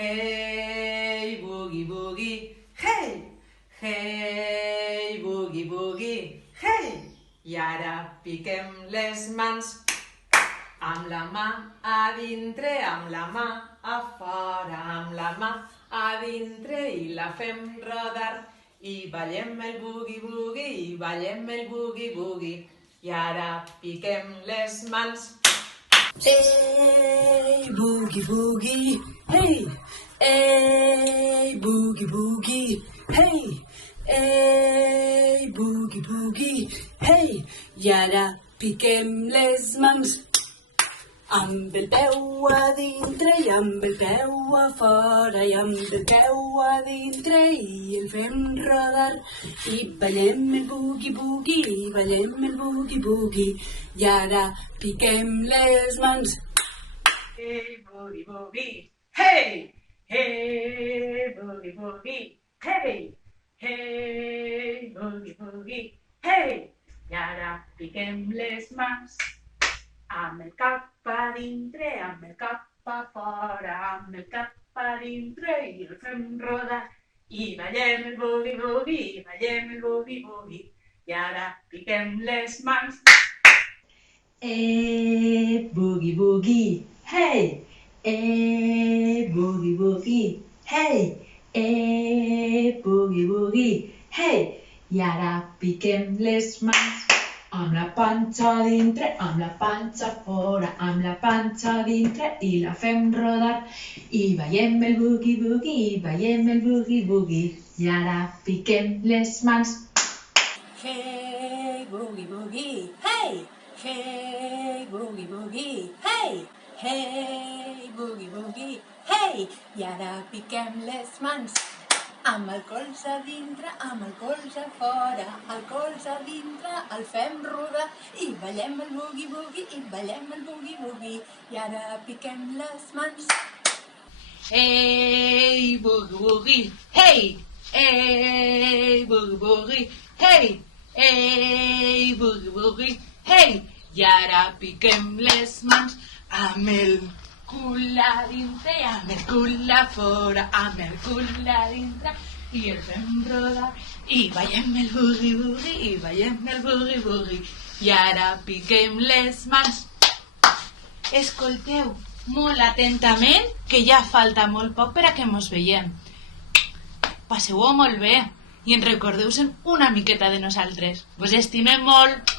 hey, boogie, boogie, hey, hey, boogie, boogie, hey. I ara piquem les mans amb la mà a dintre, amb la mà a fora, amb la mà a dintre i la fem rodar i ballem el boogie, boogie, i ballem el boogie, boogie. I ara piquem les mans. Hey, boogie, boogie, hey, hey, boogie, boogie, hey, hey, boogie, boogie, hey. I ara piquem les mans amb el peu a dintre i amb el peu a fora i amb el peu a dintre i el fem rodar i ballem el boogie, boogie, i ballem el boogie, boogie. I ara piquem les mans. Hey, boogie, boogie, hey, hey, boogie, boogie, hey, hey, boogie, boogie, hey. I ara piquem les mans amb el cap a dintre, amb el cap a fora, amb el cap a dintre i el fem rodar i ballem el boogie, boogie, i ballem el boogie, boogie. I ara piquem les mans. Boogie, boogie, hey, boogie, boogie, hey, boogie, boogie, hey. I ara piquem les mans amb la panxa a dintre, amb la panxa fora, amb la panxa a dintre i la fem rodar i ballem el boogie, boogie, i ballem el boogie, boogie. I ara piquem les mans. Hey, boogie, boogie, hey, hey, boogie, boogie, hey, hey, boogie, boogie, hey. I ara piquem les mans amb el colze a dintre, amb el colze a fora, el colze a dintre, el fem rodar i ballem el boogie, boogie, i ballem el boogie, boogie. I ara piquem les mans. Hey, boogie, boogie, hey, hey, boogie, boogie, hey, hey, boogie, boogie, hey. I ara piquem les mans amb el cul a dintre, amb el cul a fora, amb el cul a dintre i el fem rodar i ballem el boogie, boogie, i ballem el boogie, boogie. I ara piquem les mans. Escolteu molt atentament, que ja falta molt poc per a que mos veiem. Passeu-ho molt bé i en recordeu-se'n una miqueta de nosaltres. Vos estimem molt!